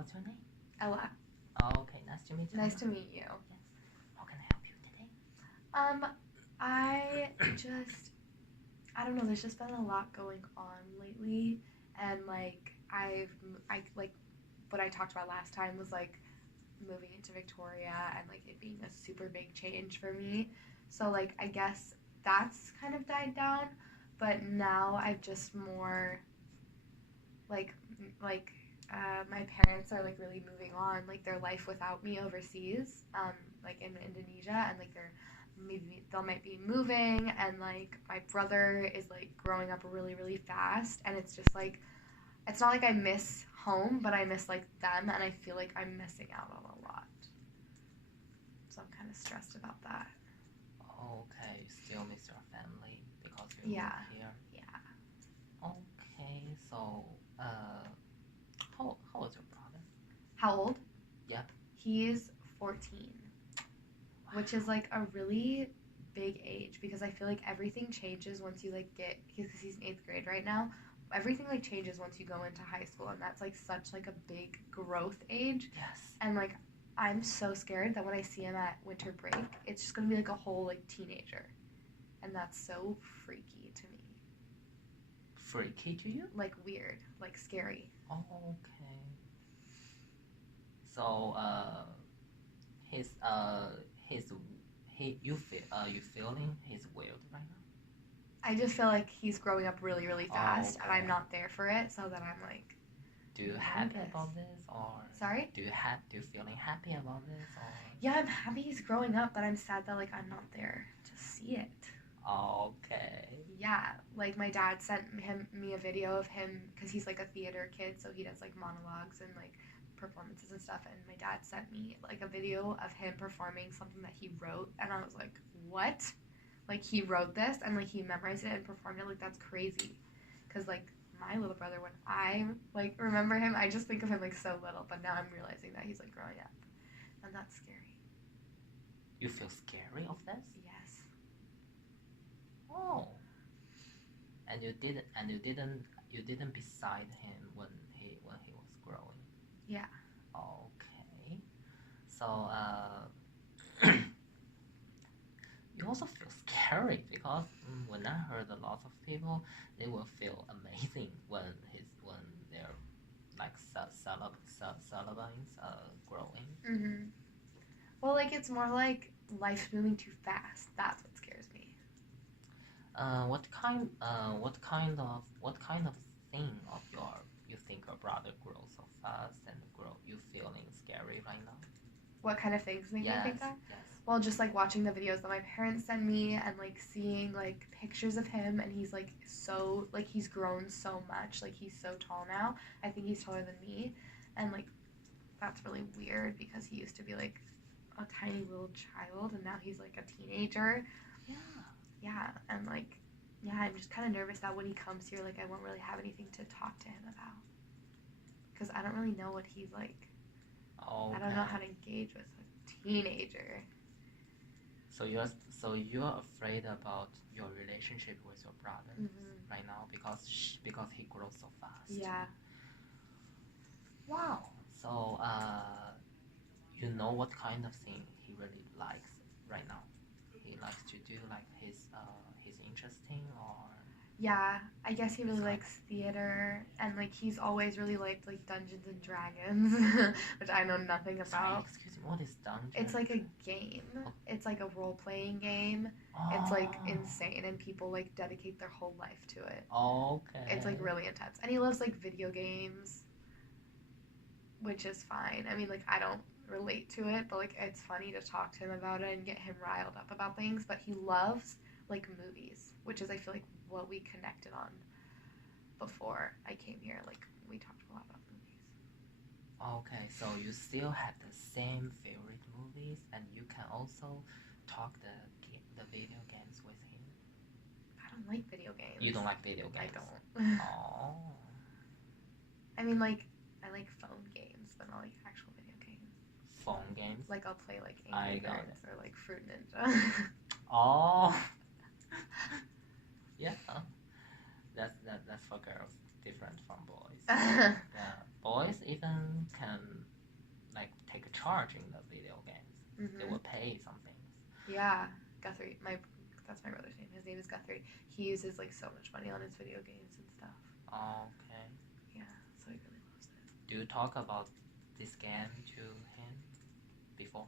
what's your name? Ella. Oh, okay, nice to meet you. Nice to meet you. Yes. How can I help you today? I don't know, there's just been a lot going on lately, and like I like what I talked about last time was like moving into Victoria and like it being a super big change for me. So like I guess that's kind of died down, but now I've just more like my parents are like really moving on like their life without me overseas, like in Indonesia, and like they might be moving, and like my brother is like growing up really really fast, and it's just like it's not like I miss home, but I miss like them, and I feel like I'm missing out on a lot. So I'm kind of stressed about that. Okay, still miss your family because you Yeah. moved here. Yeah. Okay, so how old is your brother? How old? Yep. He's 14, which is like a really big age because I feel like everything changes once you like get because he's in 8th grade right now. Everything like changes once you go into high school, and that's like such like a big growth age. Yes. And like I'm so scared that when I see him at winter break, it's just gonna be like a whole like teenager, and that's so freaky to me. Freaky to you? Like weird, like scary. Oh, okay. So you feeling he's weird right now? I just feel like he's growing up really, really fast, and I'm Okay. not there for it. So that I'm like, Do you happy nervous. about this or? Sorry? Do you feeling happy about this or? Yeah, I'm happy he's growing up, but I'm sad that like I'm not there to see it. Okay. Yeah, like my dad sent me a video of him because he's like a theater kid, so he does like monologues and like performances and stuff. And my dad sent me like a video of him performing something that he wrote, and I was like, what? Like he wrote this and like he memorized it and performed it. Like that's crazy, because like my little brother, when I like remember him, I just think of him like so little, but now I'm realizing that he's like growing up, and that's scary. You feel scary of this? Yes. Oh. And you didn't beside him when he was growing. Yeah. Okay. So you also feel scary because when I heard a lot of people, they will feel amazing when they're like celebrating growing. Mhm. Well, like it's more like life's moving too fast. That's what scares me. What kind of thing of you think your brother grows so fast and grow you feeling scary right now? What kind of things make me think that? Yes. Well, just like watching the videos that my parents send me and like seeing like pictures of him, and he's like so like he's grown so much. Like he's so tall now. I think he's taller than me, and like that's really weird because he used to be like a tiny little child, and now he's like a teenager. Yeah. Yeah, and like yeah, I'm just kind of nervous that when he comes here, like I won't really have anything to talk to him about because I don't really know what he's like. Okay. I don't know how to engage with a teenager. So you're afraid about your relationship with your brother right now because he grows so fast. Yeah. Wow. So you know what kind of thing he really likes right now? He likes to do like his interesting or. Yeah, I guess he really likes theater, and like he's always really liked like Dungeons and Dragons, which I know nothing about. Sorry, excuse me, what is Dungeons? It's like a game. It's like a role-playing game. It's like insane, and people like dedicate their whole life to it. Okay. It's like really intense, and he loves like video games, which is fine. I mean, like I don't relate to it, but like it's funny to talk to him about it and get him riled up about things. But he loves like movies, which is I feel like what we connected on before I came here. Like we talked a lot about movies. Okay, so you still have the same favorite movies, and you can also talk the video games with him. I don't like video games. You don't like video games? I don't. Oh. I mean, like I like phone games, but not like actual video games. Phone games? Like I'll play like Angry Birds or like Fruit Ninja. Oh. Yeah. That's for girls, different from boys. Yeah. boys even can like take a charge in the video games. They will pay some things. Yeah, Guthrie. That's my brother's name. His name is Guthrie. He uses like so much money on his video games and stuff. Okay. Yeah, so he really loves it. Do you talk about this game to him before?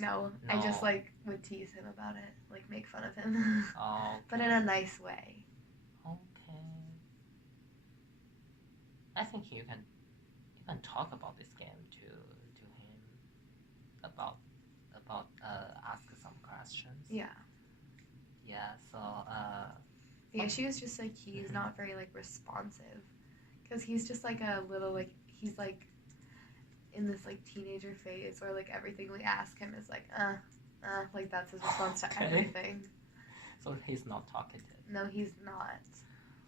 No, No. I just like would tease him about it, like make fun of him. Okay. But in a nice way. Okay. I think you can talk about this game to him about ask some questions. Yeah. Yeah. So The issue is just like he's not very like responsive, because he's just like a little like he's like in this like teenager phase where like everything we ask him is like like that's his response to everything. So he's not talkative. No, he's not.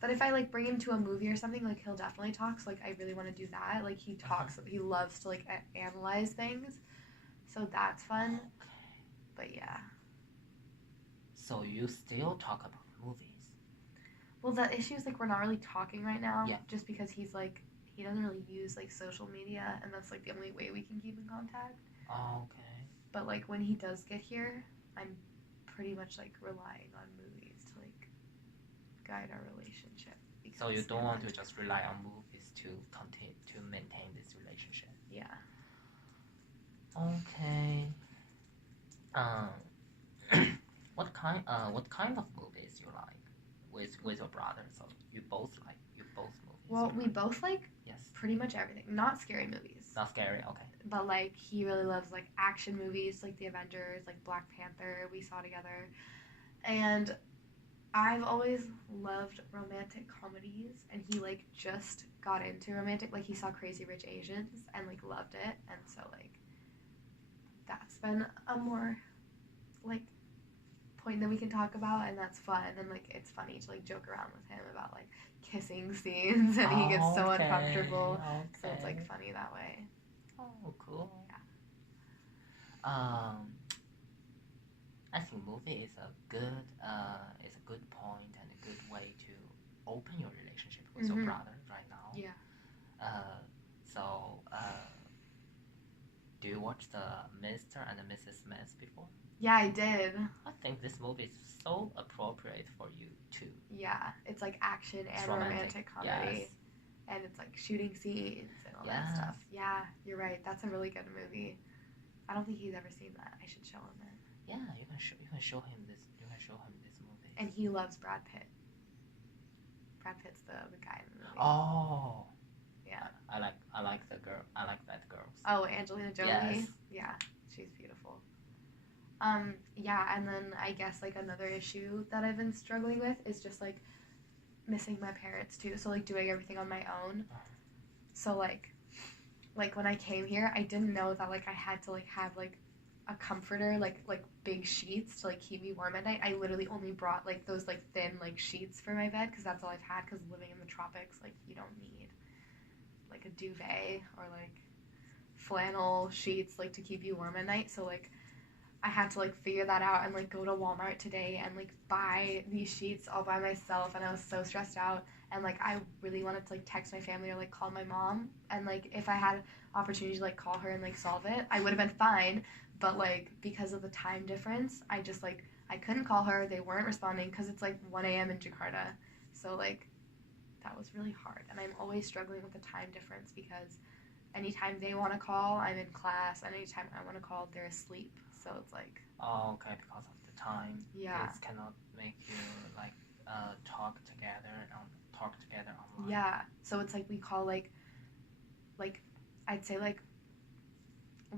But if I like bring him to a movie or something, like he'll definitely talk. So like I really want to do that. Like he talks. He loves to like analyze things, so that's fun. Okay. But yeah. So you still talk about movies? Well, the issue is like we're not really talking right now. Yeah. Just because he's like he doesn't really use like social media, and that's like the only way we can keep in contact. Okay. But like when he does get here, I'm pretty much like relying on movies to like guide our relationship. So you don't want to just rely on movies to continue to maintain this relationship? Yeah. Okay. What kind of movies you like with your brother? So you both movies. Well, we both like Yes. pretty much everything. Not scary movies. Not scary. Okay. But like he really loves like action movies, like the Avengers, like Black Panther. We saw together, and I've always loved romantic comedies, and he like just got into romantic. Like he saw Crazy Rich Asians and like loved it, and so like that's been a more like point that we can talk about, and that's fun, and like it's funny to like joke around with him about like kissing scenes, and he gets so uncomfortable. Okay. So it's like funny that way. Oh, cool. Yeah. I think movie is a good point and a good way to open your relationship with your brother right now. Yeah. So do you watch the Mr. and Mrs. Smith before? Yeah, I did. I think this movie is so appropriate for you too. Yeah, it's like action and romantic comedy. Yes. And it's like shooting scenes and all that stuff. Yeah, you're right. That's a really good movie. I don't think he's ever seen that. I should show him it. Yeah, you can show him this. You can show him this movie. And he loves Brad Pitt. Brad Pitt's the guy in the movie. Oh. Yeah. I like the girl. I like that girl. Oh, Angelina Jolie. Yes. Yeah, she's beautiful. Yeah, and then I guess like another issue that I've been struggling with is just like missing my parents too. So like doing everything on my own. So like when I came here, I didn't know that like I had to like have like a comforter, like big sheets to like keep me warm at night. I literally only brought like those like thin like sheets for my bed because that's all I've had, because living in the tropics, like you don't need like a duvet or like flannel sheets like to keep you warm at night. So like I had to like figure that out and like go to Walmart today and like buy these sheets all by myself, and I was so stressed out, and like I really wanted to like text my family or like call my mom, and like if I had opportunity to like call her and like solve it, I would have been fine. But like because of the time difference, I just like I couldn't call her. They weren't responding because it's like 1 a.m. in Jakarta. So like that was really hard, and I'm always struggling with the time difference because anytime they want to call, I'm in class, and anytime I want to call, they're asleep. So it's like... Oh, okay, because of the time. Yeah. It cannot make you, like, talk together online. Yeah. So it's like we call, like I'd say, like,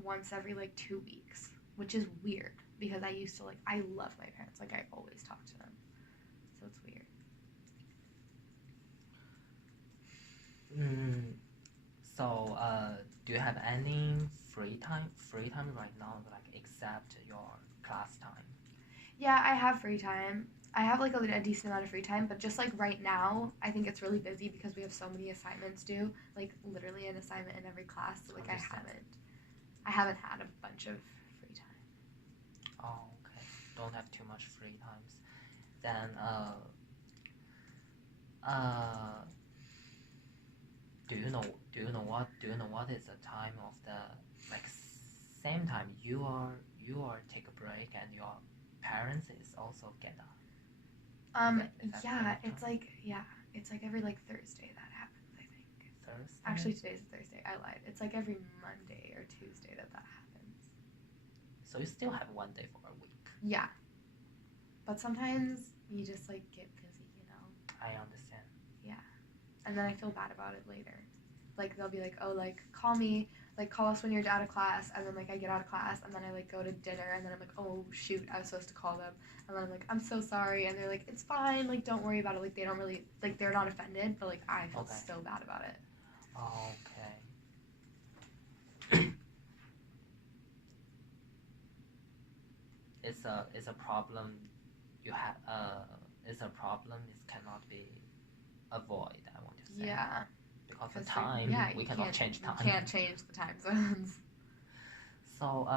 once every, like, 2 weeks, which is weird because I used to, like, I love my parents. Like, I always talk to them. So it's weird. So, do you have any free time right now, like except your class time? Yeah, I have free time. I have like a decent amount of free time, but just like right now, I think it's really busy because we have so many assignments due. Like literally an assignment in every class. So like I haven't had a bunch of free time. Oh, okay. Don't have too much free times. Then, Do you know? Do you know what? Do you know what is the time of the like same time you are take a break and your parents is also get up? Is that Yeah, same time? it's like every like Thursday that happens, I think. Thursday. Actually, today's a Thursday. I lied. It's like every Monday or Tuesday that happens. So you still have one day for a week. Yeah, but sometimes you just like get busy, you know. I understand. And then I feel bad about it later. Like they'll be like, oh, like call me, like call us when you're out of class, and then like I get out of class, and then I like go to dinner, and then I'm like, oh shoot, I was supposed to call them, and then I'm like, I'm so sorry, and they're like, it's fine, like don't worry about it, like they don't really, like they're not offended, but like I feel Okay. so bad about it. Okay. It's a problem you have it's a problem it cannot be avoided, I want to say. Yeah. Because the Because time we cannot change time. You can't change the time zones. So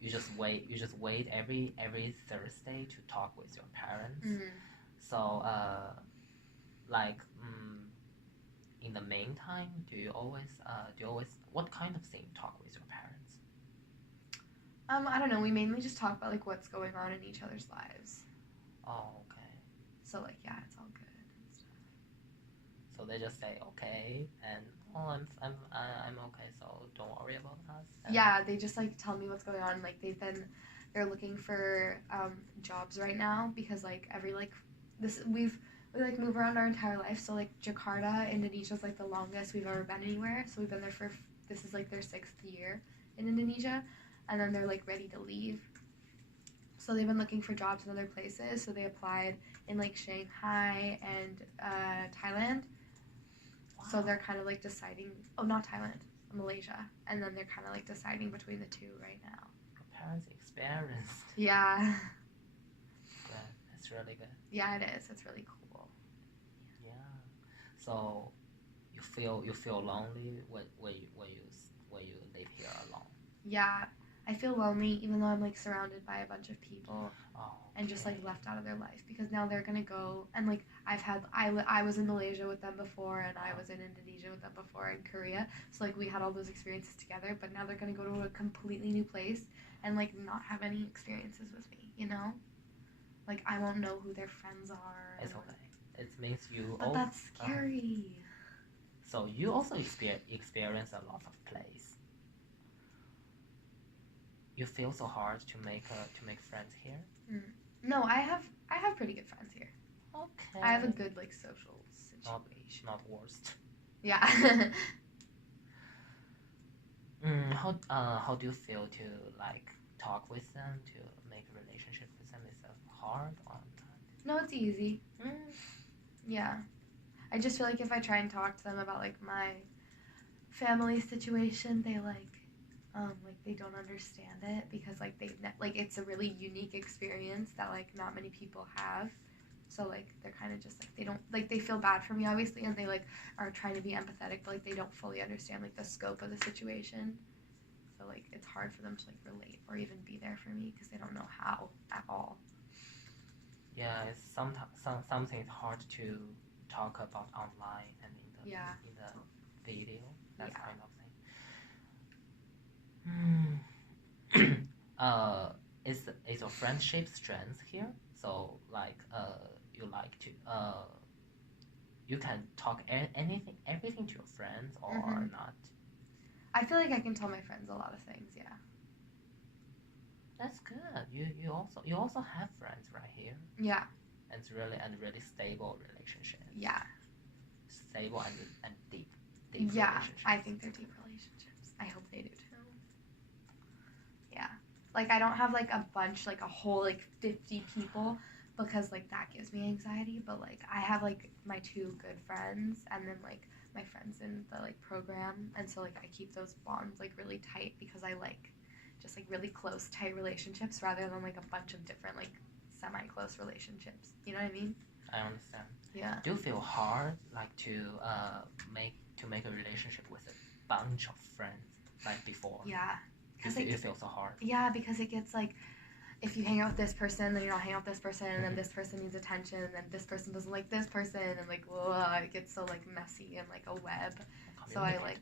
you just wait every Thursday to talk with your parents. Mm. So like in the meantime, do you always what kind of thing talk with your parents? I don't know. We mainly just talk about like what's going on in each other's lives. Oh, okay. So like yeah, it's all good and stuff. So they just say okay, and oh, I'm okay, so don't worry about us. And Yeah, they just like tell me what's going on. Like they're looking for jobs right now because like every like we like move around our entire life. So like Jakarta, Indonesia's like the longest we've ever been anywhere. So we've been there for this is like their 6th year in Indonesia, and then they're like ready to leave. So they've been looking for jobs in other places. So they applied in like Shanghai and Thailand. So they're kind of like deciding. Oh, not Thailand, Malaysia, and then they're kind of like deciding between the two right now. Your parents experienced. Yeah. Good. That's really good. Yeah, it is. It's really cool. Yeah. So you feel lonely when you live here alone. Yeah, I feel lonely even though I'm like surrounded by a bunch of people Oh. and just like left out of their life because now they're gonna go and like I was in Malaysia with them before and I was in Indonesia with them before and Korea, so like we had all those experiences together, but now they're gonna go to a completely new place and like not have any experiences with me, you know, like I won't know who their friends are. It's okay. It means you. But that's scary. So you also experience a lot of place. You feel so hard to make friends here. No, I have pretty good friends here. Okay. I have a good like social situation. Not worst. Yeah. How do you feel to like talk with them, to make a relationship with them? Is it hard or not? No, it's easy. Yeah. I just feel like if I try and talk to them about like my family situation, they like they don't understand it because like it's a really unique experience that like not many people have. So like they're kind of just like they don't like they feel bad for me obviously, and they like are trying to be empathetic, but like they don't fully understand like the scope of the situation. So like it's hard for them to like relate or even be there for me because they don't know how at all. Yeah, it's something hard to talk about online and in the video, that kind of thing. Is your friendship strength here? So like you like to you can talk everything to your friends or not? I feel like I can tell my friends a lot of things. Yeah. That's good. You also have friends right here. Yeah. And it's really stable relationship. Yeah. Stable and deep yeah, relationships. I think they're deep relationships. I hope they do too. Yeah. Like I don't have like a bunch, like a whole like 50 people because like that gives me anxiety, but like I have like my 2 good friends and then like my friends in the like program, and so like I keep those bonds like really tight because I like just like really close tight relationships rather than like a bunch of different like semi-close relationships. You know what I mean? I understand. Yeah. Do you feel hard like to make a relationship with a bunch of friends like before? Yeah. You feel so hard. Yeah, because it if you hang out with this person, then you're not hanging out with this person, and then this person needs attention, and then this person doesn't like this person, and like, ugh, it gets so like messy and like a web. So I like,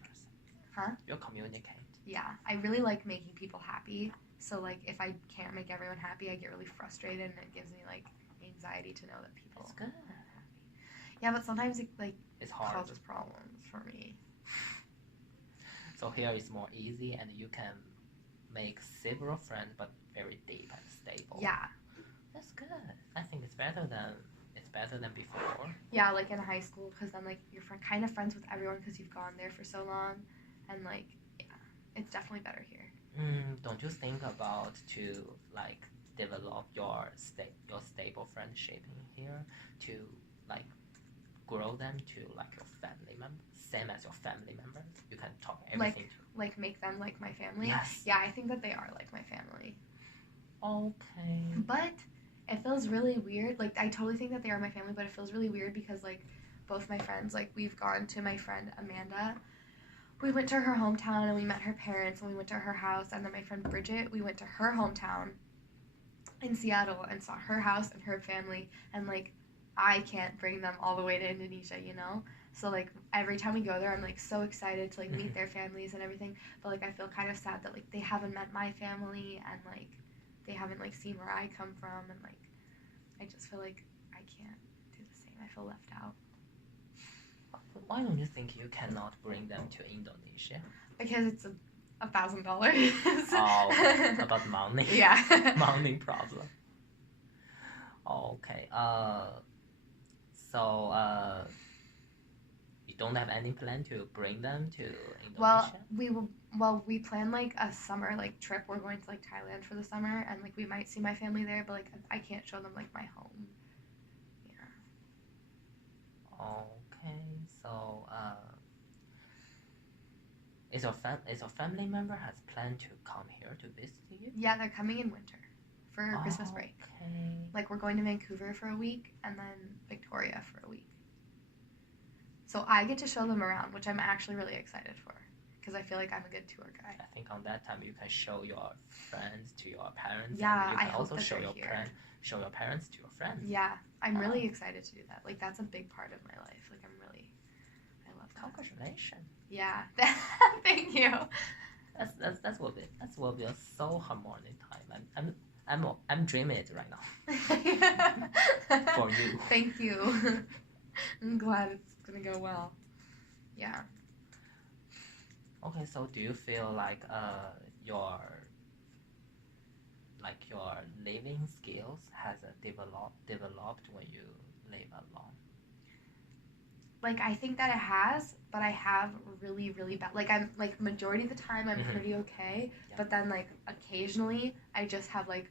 You communicate. Yeah, I really like making people happy. So like, if I can't make everyone happy, I get really frustrated, and it gives me like anxiety to know that people. It's good. Yeah, but sometimes it like it's hard. Causes problems for me. So here it's more easy, and you can make several friends, but very deep and stable. Yeah. That's good. I think it's better than before. Yeah, like in high school, because then like you're kind of friends with everyone because you've gone there for so long, and like yeah, it's definitely better here. Don't you think about to like develop your stable friendship in here to like grow them to like your family members, same as your family members? You can talk everything like make them like my family. Yes. Yeah, I think that they are like my family. Okay. But it feels really weird. Like I totally think that they are my family, but it feels really weird because like both my friends, like we've gone to my friend Amanda. We went to her hometown and we met her parents and we went to her house, and then my friend Bridget, we went to her hometown in Seattle and saw her house and her family, and like I can't bring them all the way to Indonesia, you know? So like every time we go there, I'm like so excited to like meet their families and everything, but like I feel kind of sad that like they haven't met my family and like they haven't like seen where I come from, and like I just feel like I can't do the same. I feel left out. Why don't you think you cannot bring them to Indonesia? Because it's $1,000. Oh, about money. Yeah. Money problem. Okay. So you don't have any plan to bring them to Indonesia? We plan like a summer like trip. We're going to like Thailand for the summer, and like we might see my family there, but like I can't show them like my home. Yeah. Okay. So is your family member has planned to come here to visit you? Yeah, they're coming in winter for Christmas break. Okay. Like we're going to Vancouver for a week and then Victoria for a week. So I get to show them around, which I'm actually really excited for because I feel like I'm a good tour guide. I think on that time you can show your friends to your parents. Yeah, and you can I hope also that show they're your here. show your parents to your friends. Yeah, I'm really excited to do that. Like that's a big part of my life. Like I love that. Congratulations. Yeah. Thank you. That will be a so harmonic time. I'm dreaming it right now. For you. Thank you. I'm glad it's gonna go well. Yeah. Okay, so do you feel like your living skills has developed when you live alone? Like I think that it has, but I have really, really bad. Like I'm like majority of the time I'm pretty okay, but then like occasionally I just have like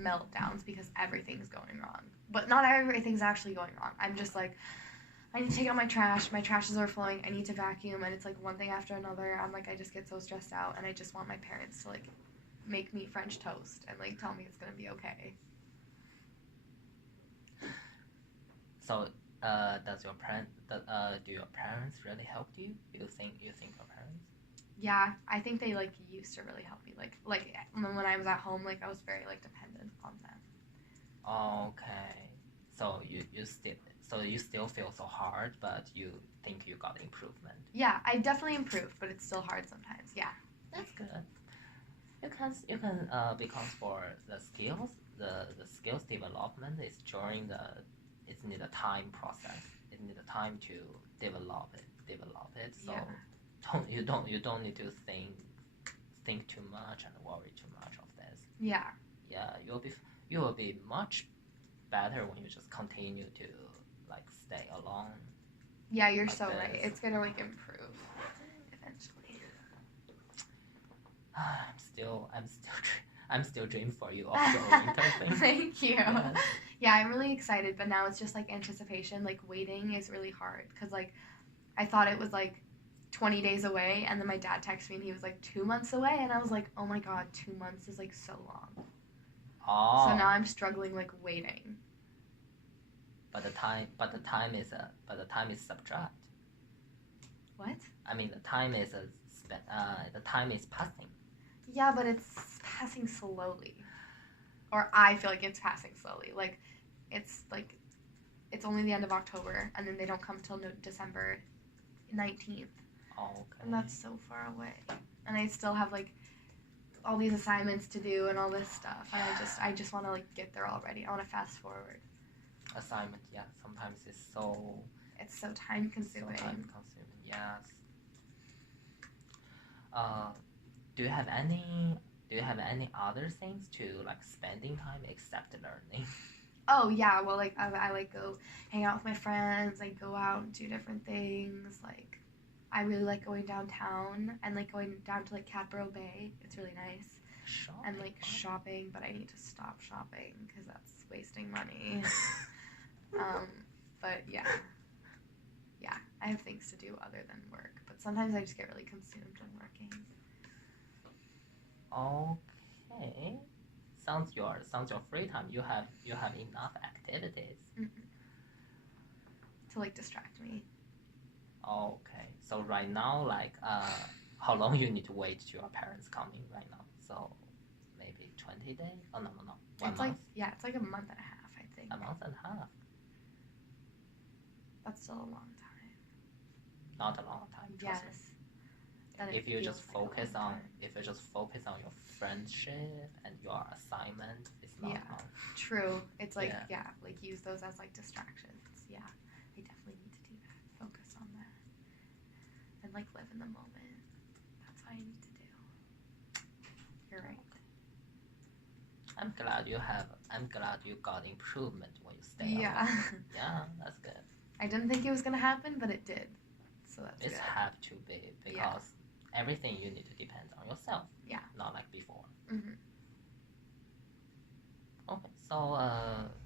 meltdowns because everything's going wrong. But not everything's actually going wrong. I'm just like, I need to take out my trash. My trash is overflowing. I need to vacuum, and it's like one thing after another. I'm like, I just get so stressed out, and I just want my parents to like make me French toast and like tell me it's gonna be okay. So, do your parents really help you? You think your parents? Yeah, I think they like used to really help me. Like when I was at home, like I was very like dependent on them. Okay, so you still feel so hard, but you think you got improvement. Yeah, I definitely improved, but it's still hard sometimes. Yeah, that's good. You can because for the skills development is during it's need a time process. It need a time to develop it. So you don't need to think too much and worry too much of this. Yeah. Yeah, you will be much better when you just continue to like stay alone. Yeah, you're like so right. It's gonna like improve eventually. I'm still dreaming for you of your winter thing. Thank you. Yes. Yeah, I'm really excited, but now it's just like anticipation. Like waiting is really hard because like I thought it was like 20 days away, and then my dad texted me and he was like 2 months away, and I was like, oh my god, 2 months is like so long. Oh. So now I'm struggling like waiting. But the time is subtract. What? I mean the time is passing. Yeah, but it's passing slowly. or I feel like it's passing slowly. Like it's only the end of October, and then they don't come till December 19th, Okay. and that's so far away. And I still have like all these assignments to do and all this stuff, and I just want to like get there already. I want to fast forward. Assignment, yeah. Sometimes it's so time consuming. Yes. Do you have any other things to like spending time except learning? Oh yeah, well like I like go hang out with my friends, like go out and do different things. Like I really like going downtown and like going down to like Cadboro Bay. It's really nice. Shopping. And like shopping, but I need to stop shopping because that's wasting money. But yeah, I have things to do other than work. But sometimes I just get really consumed in working. Okay. Sounds your free time. You have enough activities. To like distract me. Okay. So right now, like, how long you need to wait to your parents coming right now? So maybe 20 days? Oh no. 1 month. It's like a month and a half, I think. A month and a half. That's still a long time. Not a long time. Trust me. If you just focus on your friendship and your assignment, it's not long. True. It's like like use those as like distractions. Yeah, I definitely need to do that. Focus on that and like live in the moment. That's what I need to do. You're right. I'm glad you got improvement when you stay. Yeah. Yeah, that's good. I didn't think it was gonna happen, but it did. So that's It's good. have to be because everything you need to depend on yourself. Yeah. Not like before. Mhm. Okay, so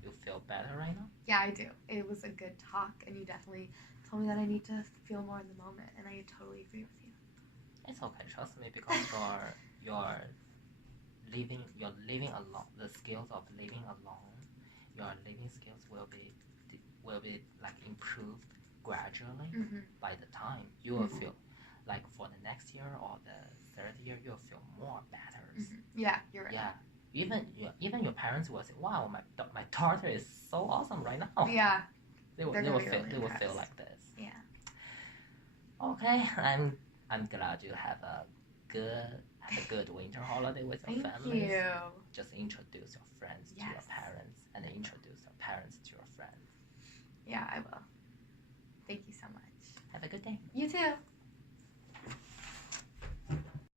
you feel better right now? Yeah, I do. It was a good talk, and you definitely told me that I need to feel more in the moment, and I totally agree with you. It's okay, trust me, because you're living alone. The skills of living alone, your living skills will be like improved gradually. By the time you will feel like for the next year or the third year, you'll feel more better. Yeah, you're right. Yeah. Even your parents will say, "Wow, my daughter is so awesome right now." Yeah. They will feel like this. Yeah. Okay, I'm glad you have a good winter holiday with your family. Thank you. Just introduce your friends to your parents and introduce your parents to your friends. Yeah, I will. Thank you so much. Have a good day. You too.